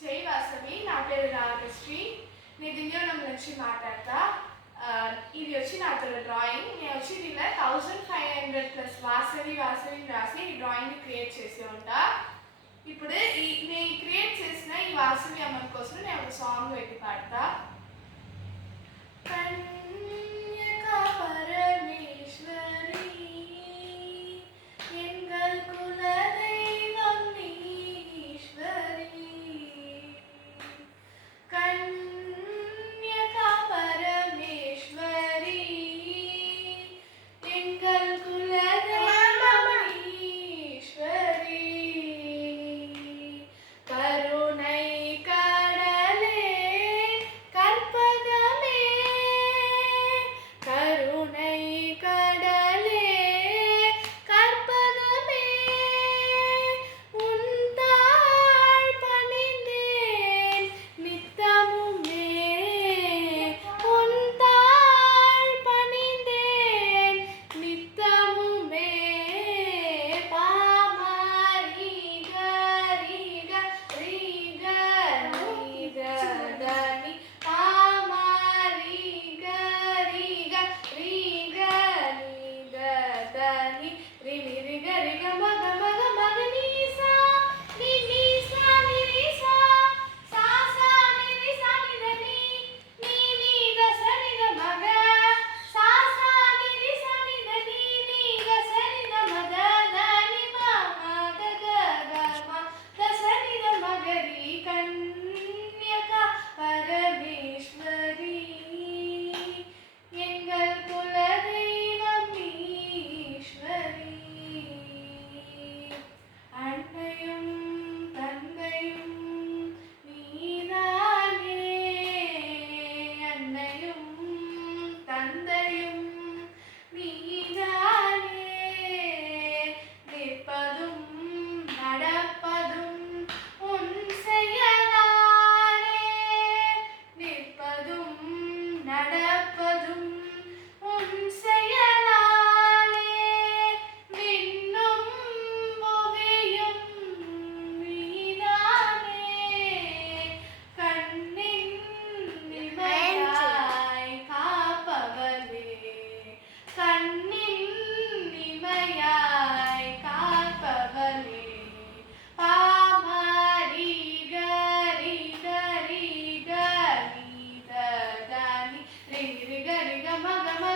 జై వాసవి నా పేరు రాజశ్రీ. నేను దివ్యోనం నుంచి మాట్లాడతా. ఇది వచ్చి నా తన డ్రాయింగ్ నేను వచ్చి దీనిలో thousand five hundred plus Vasavi Vasavi రాసి ఈ డ్రాయింగ్ క్రియేట్ చేసి ఉంటా. ఇప్పుడు ఈ నేను క్రియేట్ చేసిన ఈ వాసవి అమ్మన్ కోసం నేను ఒక సాంగ్ పెట్టి పాడతా. గమగమ